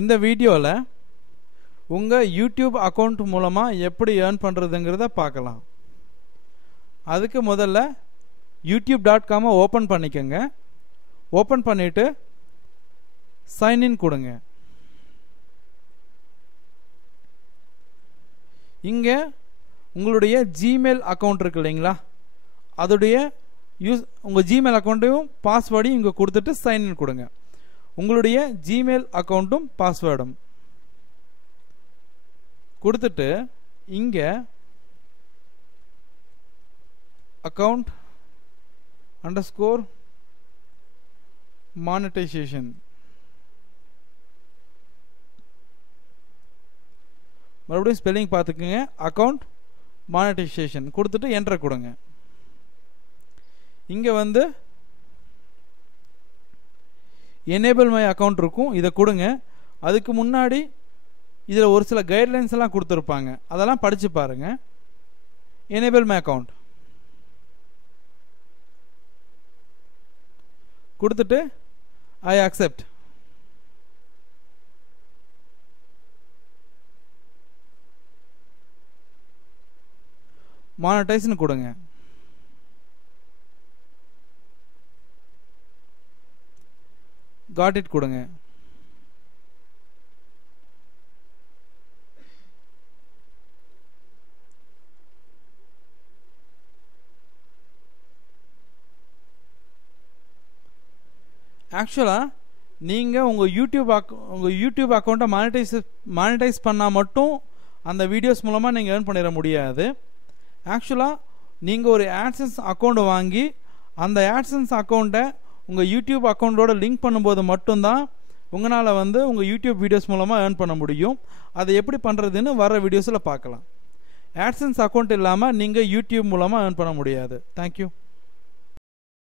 இந்த வீடியோல உங்க YouTube அக்கவுண்ட் மூலமா எப்படி earn பண்றதுங்கறத பார்க்கலாம். அதுக்கு முதல்ல youtube.com ஓபன் பண்ணிக்கங்க. ஓபன் பண்ணிட்டு சைன் இன் கொடுங்க. இங்க உங்களுடைய Gmail அக்கவுண்ட் இருக்கு இல்லீங்களா, அதுடைய உங்க Gmail அக்கவுண்டையும் பாஸ்வேர்டையும் இங்க கொடுத்துட்டு சைன் இன் கொடுங்க. உங்களுடைய Gmail அக்கவுண்டும் பாஸ்வேர்டும் கொடுத்துட்டு இங்க account underscore monetization மறுபடியும் ஸ்பெல்லிங் பார்த்துக்குங்க. account monetization கொடுத்துட்டு என்டர் கொடுங்க. இங்க வந்து enable my account இருக்கும், இதை கொடுங்க. அதுக்கு முன்னாடி இதில் ஒரு சில கைட்லைன்ஸ் எல்லாம் கொடுத்துருப்பாங்க, அதெல்லாம் படிச்சு பாருங்க. enable my account கொடுத்துட்டு I accept. மானிட்டைஸ்னு கொடுங்க. got it கொடுங்க. ஆக்சுவலா நீங்க உங்க யூடியூப் அக்கவுண்ட்டை மானிட்டைஸ் பண்ணா மட்டும் அந்த வீடியோஸ் மூலமா நீங்க earn பண்ணிட முடியாது. ஆக்சுவலா நீங்க ஒரு AdSense அக்கவுண்ட் வாங்கி அந்த AdSense அக்கவுண்ட்டை உங்க யூடியூப் அக்கவுண்டோட லிங்க் பண்ணும்போது மட்டும்தான் உங்களால் வந்து உங்க யூடியூப் வீடியோஸ் மூலமா earn பண்ண முடியும். அதை எப்படி பண்றதுன்னு வர வீடியோஸ்ல பார்க்கலாம். AdSense அக்கவுண்ட் இல்லாம நீங்க யூடியூப் மூலமா earn பண்ண முடியாது. தேங்க்யூ.